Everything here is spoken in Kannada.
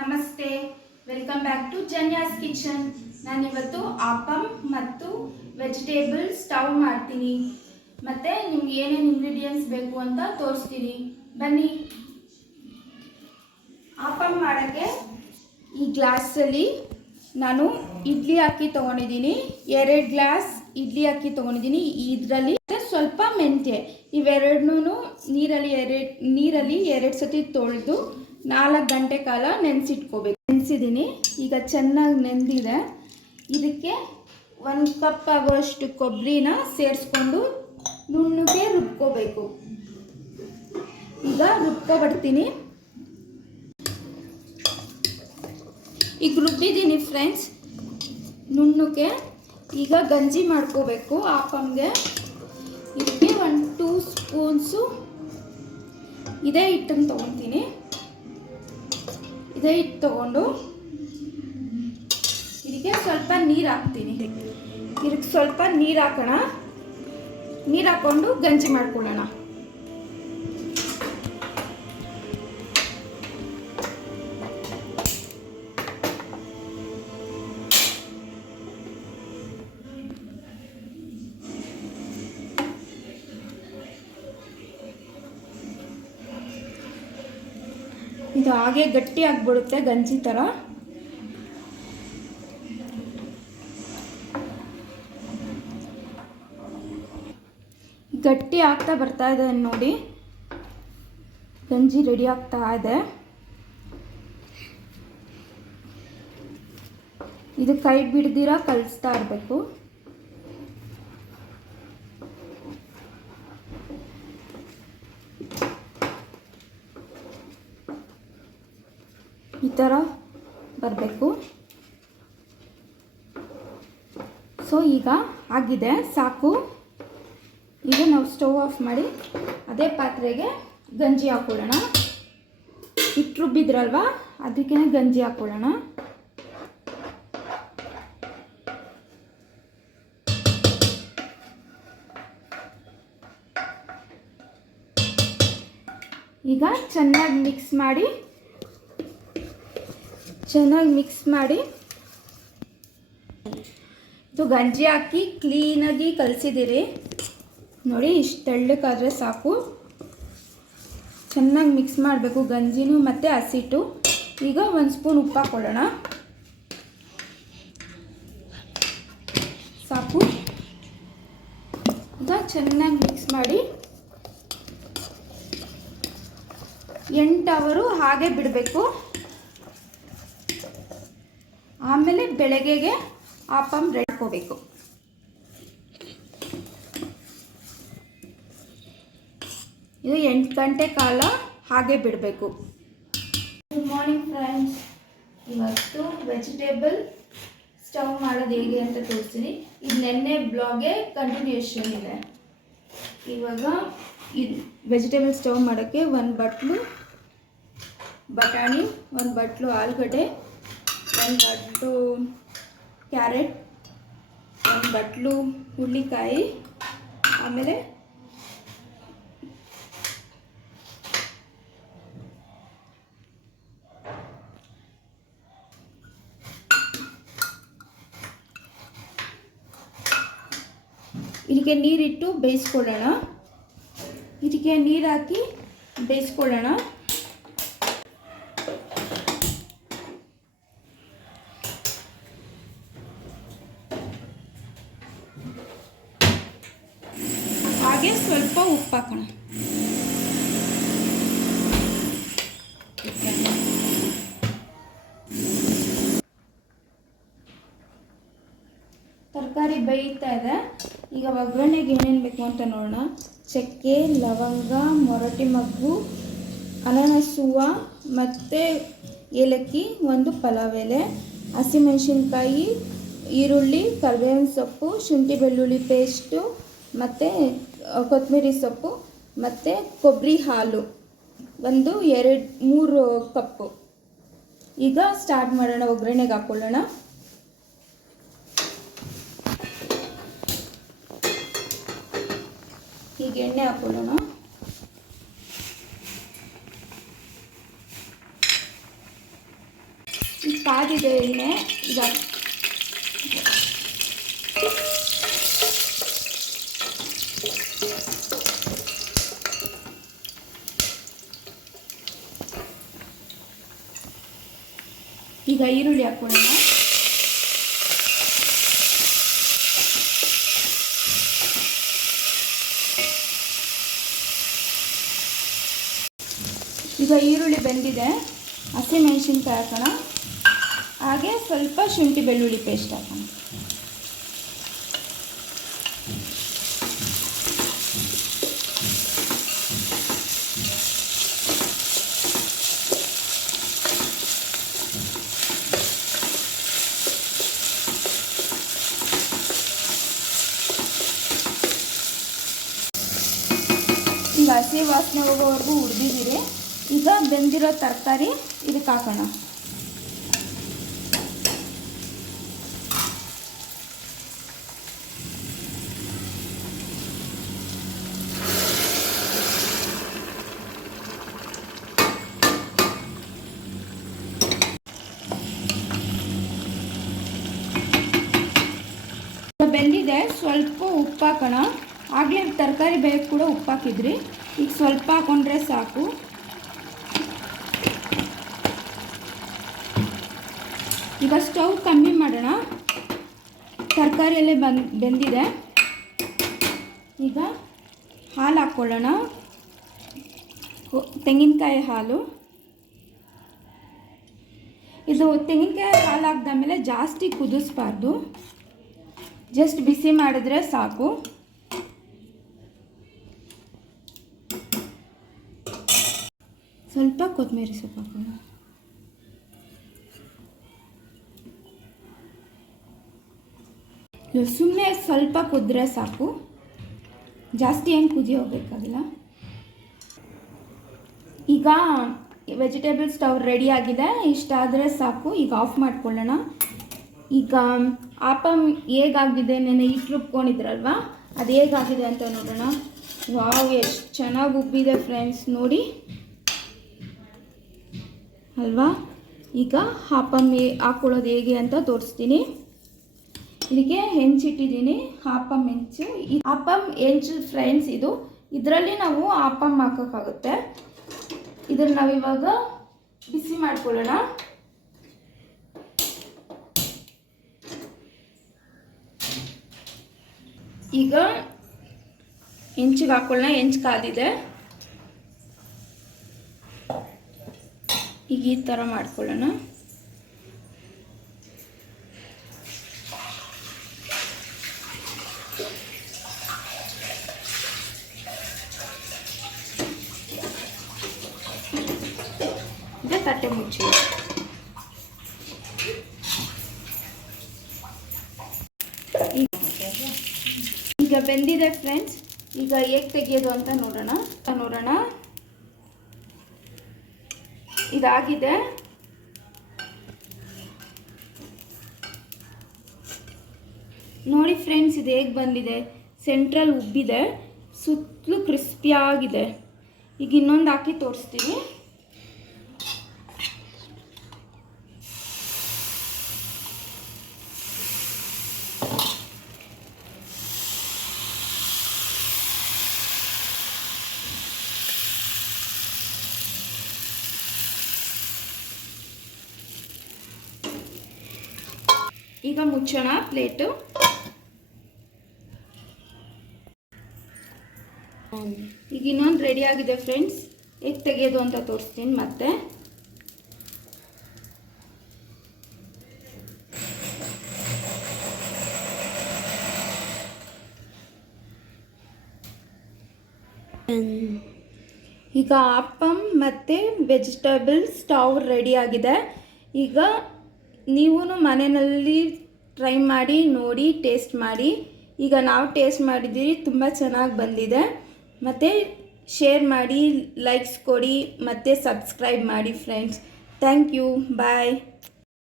ನಮಸ್ತೆ, ವೆಲ್ಕಮ್ ಬ್ಯಾಕ್ ಟು ಜನ್ಯಾಸ್ ಕಿಚನ್. ನಾನಿವತ್ತು ಆಪಮ್ ಮತ್ತು ವೆಜಿಟೇಬಲ್ ಸ್ಟವ್ ಮಾಡ್ತೀನಿ. ಮತ್ತು ನಿಮ್ಗೆ ಏನೇನು ಇಂಗ್ರೀಡಿಯೆಂಟ್ಸ್ ಬೇಕು ಅಂತ ತೋರಿಸ್ತೀನಿ, ಬನ್ನಿ. ಆಪಮ್ ಮಾಡೋಕ್ಕೆ ಈ ಗ್ಲಾಸಲ್ಲಿ ನಾನು ಇಡ್ಲಿ ಅಕ್ಕಿ ತೊಗೊಂಡಿದ್ದೀನಿ. 2 ಗ್ಲಾಸ್ ಇಡ್ಲಿ ಅಕ್ಕಿ ತೊಗೊಂಡಿದ್ದೀನಿ. ಇದರಲ್ಲಿ ಸ್ವಲ್ಪ ಮೆಂತ್ಯ, ಇವೆರಡನ್ನೂ ನೀರಲ್ಲಿ 2 ಸತಿ ತೊಳೆದು 4 ಗಂಟೆ ಕಾಲ ನೆನೆಸಿಟ್ಕೋಬೇಕು. ನೆನೆಸಿದ್ದೀನಿ, ಈಗ ಚೆನ್ನಾಗಿ ನೆಂದಿದೆ. ಇದಕ್ಕೆ 1 ಕಪ್ ಆಗೋಷ್ಟು ಕೊಬ್ಬರಿನ ಸೇರಿಸ್ಕೊಂಡು ನುಣ್ಣಗೆ ರುಬ್ಕೋಬೇಕು. ಈಗ ರುಬ್ಕೊಬರ್ತೀನಿ. ಈಗ ರುಬ್ಬಿದ್ದೀನಿ ಫ್ರೆಂಡ್ಸ್ ನುಣ್ಣಗೆ. ಈಗ ಗಂಜಿ ಮಾಡ್ಕೋಬೇಕು ಆಪಮ್ಗೆ. ಇದಕ್ಕೆ 1-2 ಸ್ಪೂನ್ಸು ಇದೇ ಹಿಟ್ಟನ್ನು ತೊಗೊತೀನಿ. ಇದೇ ಹಿಟ್ಟು ತೊಗೊಂಡು ಇದಕ್ಕೆ ಸ್ವಲ್ಪ ನೀರು ಹಾಕ್ತೀನಿ. ಇದಕ್ಕೆ ಸ್ವಲ್ಪ ನೀರು ಹಾಕೋಣ. ನೀರು ಹಾಕ್ಕೊಂಡು ಗಂಜಿ ಮಾಡ್ಕೊಳ್ಳೋಣ. ಇದು ಹಾಗೆ ಗಟ್ಟಿ ಆಗಿಬಿಡುತ್ತೆ ಗಂಜಿ ಥರ. ಗಟ್ಟಿ ಆಗ್ತಾ ಬರ್ತಾ ಇದೆ ನೋಡಿ, ಗಂಜಿ ರೆಡಿ ಆಗ್ತಾ ಇದೆ. ಇದು ಕೈ ಬಿಡ್ದಿರ ಕಲಿಸ್ತಾ ಇರಬೇಕು. ಈ ಥರ ಬರಬೇಕು. ಸೊ ಈಗ ಆಗಿದೆ, ಸಾಕು. ಈಗ ನಾವು ಸ್ಟವ್ ಆಫ್ ಮಾಡಿ ಅದೇ ಪಾತ್ರೆಗೆ ಗಂಜಿ ಹಾಕ್ಕೊಳ್ಳೋಣ. ಹಿಟ್ಟು ರುಬ್ಬಿದ್ರಲ್ವ, ಅದಕ್ಕೆ ಗಂಜಿ ಹಾಕ್ಕೊಳ್ಳೋಣ. ಈಗ ಚೆನ್ನಾಗಿ ಮಿಕ್ಸ್ ಮಾಡಿ ಇದು ಗಂಜಿ ಹಾಕಿ ಕ್ಲೀನಾಗಿ ಕಲಸಿದ್ದೀರಿ ನೋಡಿ. ಇಷ್ಟು ತೆಳ್ಳಕ್ಕಾದರೆ ಸಾಕು. ಚೆನ್ನಾಗಿ ಮಿಕ್ಸ್ ಮಾಡಬೇಕು ಗಂಜಿನೂ ಮತ್ತು ಹಸಿಟ್ಟು. ಈಗ 1 ಸ್ಪೂನ್ ಉಪ್ಪು ಹಾಕ್ಕೊಳ್ಳೋಣ, ಸಾಕು. ಈಗ ಚೆನ್ನಾಗಿ ಮಿಕ್ಸ್ ಮಾಡಿ 8 ಅವರು ಹಾಗೆ ಬಿಡಬೇಕು. ಆಮೇಲೆ ಬೆಳಗ್ಗೆಗೆ ಆಪಮ್ ರೆಡಿ ಹಾಕೋಬೇಕು. ಇದು 8 ಗಂಟೆ ಕಾಲ ಹಾಗೆ ಬಿಡಬೇಕು. Good morning friends. ಇವತ್ತು ವೆಜಿಟೇಬಲ್ ಸ್ಟವ್ ಮಾಡೋದು ಹೇಗೆ ಅಂತ ತೋರಿಸ್ತೀನಿ. ಇದು ನೆನ್ನೆ ಬ್ಲಾಗ್ಗೆ ಕಂಟಿನ್ಯೂಷನ್ ಇದೆ. ಇವಾಗ ಇದು ವೆಜಿಟೇಬಲ್ ಸ್ಟವ್ ಮಾಡೋಕ್ಕೆ 1 ಬಟ್ಲು ಬಟಾಣಿ, 1 ಬಟ್ಲು ಆಲೂಗಡ್ಡೆ, 1 ಬಟ್ಲು ಕ್ಯಾರೆಟ್, 1 ಬಟ್ಲು ಹುರುಳಿಕಾಯಿ, ಆಮೇಲೆ ಇದಕ್ಕೆ ನೀರಿಟ್ಟು ಬೇಯಿಸ್ಕೊಳ್ಳೋಣ. ಇದಕ್ಕೆ ನೀರು ಹಾಕಿ ಬೇಯಿಸ್ಕೊಳ್ಳೋಣ. ಹಾಗೆ ಸ್ವಲ್ಪ ಉಪ್ಪು ಹಾಕೋಣ. ತರಕಾರಿ ಬೇಯ್ತಾ ಇದೆ. ಈಗ ಒಗ್ಗರಣೆಗೆ ಏನೇನು ಬೇಕು ಅಂತ ನೋಡೋಣ. ಚಕ್ಕೆ, ಲವಂಗ, ಮೊರಟಿ ಮಗ್ಗು, ಅನಾನಸ್ ಹೂವು ಮತ್ತು ಏಲಕ್ಕಿ, 1 ಪಲಾವ್ ಎಲೆ, ಹಸಿಮೆಣಸಿನ್ಕಾಯಿ, ಈರುಳ್ಳಿ, ಕರಿಬೇವಿನ ಸೊಪ್ಪು, ಶುಂಠಿ ಬೆಳ್ಳುಳ್ಳಿ ಪೇಸ್ಟು ಮತ್ತು ಕೊತ್ತಂಬರಿ ಸೊಪ್ಪು ಮತ್ತು ಕೊಬ್ಬರಿ ಹಾಲು 1-2-3 ಕಪ್ಪು. ಈಗ ಸ್ಟಾರ್ಟ್ ಮಾಡೋಣ. ಒಗ್ಗರಣೆಗೆ ಹಾಕ್ಕೊಳ್ಳೋಣ. ಈಗ ಎಣ್ಣೆ ಹಾಕ್ಕೊಳ್ಳೋಣ. ಈಗ ಕಾದಿದೆ ಎಣ್ಣೆ. ಈಗ ಈರುಳ್ಳಿ ಹಾಕ್ಕೊಳ್ಳೋಣ. ಈಗ ಈರುಳ್ಳಿ ಬೆಂದಿದೆ, ಹಸಿಮೆಣಸಿನ್ಕಾಯಿ ಹಾಕೋಣ. ಹಾಗೆ ಸ್ವಲ್ಪ ಶುಂಠಿ ಬೆಳ್ಳುಳ್ಳಿ ಪೇಸ್ಟ್ ಹಾಕೋಣ. ಈಗ ಹಸಿ ವಾಸನೆ ಹೋಗೋವರೆಗೂ ಹುರಿದಿದ್ದೀರಿ. ಈಗ ಬೆಂದಿರೋ ತರಕಾರಿ ಇದಕ್ಕೆ ಹಾಕೋಣ. ಬೆಂದಿದೆ, ಸ್ವಲ್ಪ ಉಪ್ಪು ಹಾಕೋಣ. ಆಗಲೇ ತರಕಾರಿ ಬೇಯಕ್ಕೆ ಕೂಡ ಉಪ್ಪು ಹಾಕಿದ್ರಿ, ಈಗ ಸ್ವಲ್ಪ ಹಾಕೊಂಡ್ರೆ ಸಾಕು. ಈಗ ಸ್ಟವ್ ಕಮ್ಮಿ ಮಾಡೋಣ. ತರಕಾರಿಯಲ್ಲೇ ಬೆಂದಿದೆ. ಈಗ ಹಾಲು ಹಾಕ್ಕೊಳ್ಳೋಣ, ತೆಂಗಿನಕಾಯಿ ಹಾಲು. ಇದು ತೆಂಗಿನಕಾಯಿ ಹಾಲು ಹಾಕಿದಾದ್ಮೇಲೆ ಜಾಸ್ತಿ ಕುದಿಸ್ಬಾರ್ದು, ಜಸ್ಟ್ ಬಿಸಿ ಮಾಡಿದ್ರೆ ಸಾಕು. ಸ್ವಲ್ಪ ಕೊತ್ತಂಬರಿ ಸೊಪ್ಪು ಹಾಕೋಣ. ಸುಮ್ಮನೆ ಸ್ವಲ್ಪ ಕುದ್ರೆ ಸಾಕು, ಜಾಸ್ತಿ ಏನು ಕುದಿ ಹೋಗಬೇಕಾಗಿಲ್ಲ. ಈಗ ವೆಜಿಟೇಬಲ್ ಸ್ಟವ್ ರೆಡಿ ಆಗಿದೆ, ಇಷ್ಟಾದರೆ ಸಾಕು. ಈಗ ಆಫ್ ಮಾಡ್ಕೊಳ್ಳೋಣ. ಈಗ ಆಪಮ್ ಹೇಗಾಗಿದೆ, ನೆನೆ ಹಿಟ್ಟು ರುಬ್ಕೊಂಡಿದ್ರಲ್ವ, ಅದು ಹೇಗಾಗಿದೆ ಅಂತ ನೋಡೋಣ. ವಾವ್, ಎಷ್ಟು ಚೆನ್ನಾಗಿ ಉಬ್ಬಿದೆ ಫ್ರೆಂಡ್ಸ್, ನೋಡಿ ಅಲ್ವಾ. ಈಗ ಆಪಮ್ ಹಾಕ್ಕೊಳ್ಳೋದು ಹೇಗೆ ಅಂತ ತೋರಿಸ್ತೀನಿ. ಇದಕ್ಕೆ ಹೆಂಚಿಟ್ಟಿದ್ದೀನಿ, ಆಪಮ್ ಹೆಂಚು. ಆಪಮ್ ಹೆಂಚು ಫ್ರೆಂಡ್ಸ್ ಇದು. ಇದರಲ್ಲಿ ನಾವು ಆಪಮ್ ಹಾಕೋಕ್ಕಾಗುತ್ತೆ. ಇದನ್ನು ನಾವಿವಾಗ ಬಿಸಿ ಮಾಡ್ಕೊಳ್ಳೋಣ. ಈಗ ಹೆಂಚಿಗೆ ಹಾಕೊಳ್ಳೋಣ. ಹೆಂಚು ಕಾದಿದೆ. ಈಗ ಈ ಥರ ಮಾಡ್ಕೊಳ್ಳೋಣ. ಈಗ ತಟ್ಟೆ ಮುಚ್ಚಿ. ಈಗ ಬೆಂದಿದೆ ಫ್ರೆಂಡ್ಸ್. ಈಗ ಹೇಗೆ ತೆಗೆಯೋದು ಅಂತ ನೋಡೋಣ. ಇದಾಗಿದೆ. ನೋಡಿ ಫ್ರೆಂಡ್ಸ್, ಇದು ಹೇಗೆ ಬಂದಿದೆ. ಸೆಂಟ್ರಲ್ ಉಬ್ಬಿದೆ, ಸುತ್ತಲೂ ಕ್ರಿಸ್ಪಿಯಾಗಿದೆ. ಈಗ ಇನ್ನೊಂದು ಹಾಕಿ ತೋರಿಸ್ತೀನಿ. ಈಗ ಮುಚ್ಚೋಣ ಪ್ಲೇಟು. ಈಗ ಇನ್ನೊಂದು ರೆಡಿ ಆಗಿದೆ ಫ್ರೆಂಡ್ಸ್. ಹೇಗೆ ತೆಗೆಯೋದು ಅಂತ ತೋರಿಸ್ತೀನಿ ಮತ್ತೆ. ಈಗ ಆಪಮ್ ಮತ್ತು ವೆಜಿಟೇಬಲ್ ಸ್ಟವ್ ರೆಡಿ ಆಗಿದೆ. ಈಗ ನೀವು ಮನೆಯಲ್ಲಿ ಟ್ರೈ ಮಾಡಿ ನೋಡಿ, ಟೇಸ್ಟ್ ಮಾಡಿ. ಈಗ ನಾವು ಟೇಸ್ಟ್ ಮಾಡಿದ್ದೀವಿ, ತುಂಬ ಚೆನ್ನಾಗಿ ಬಂದಿದೆ. ಮತ್ತು ಶೇರ್ ಮಾಡಿ, ಲೈಕ್ಸ್ ಕೊಡಿ, ಮತ್ತು ಸಬ್ಸ್ಕ್ರೈಬ್ ಮಾಡಿ ಫ್ರೆಂಡ್ಸ್. Thank you, bye.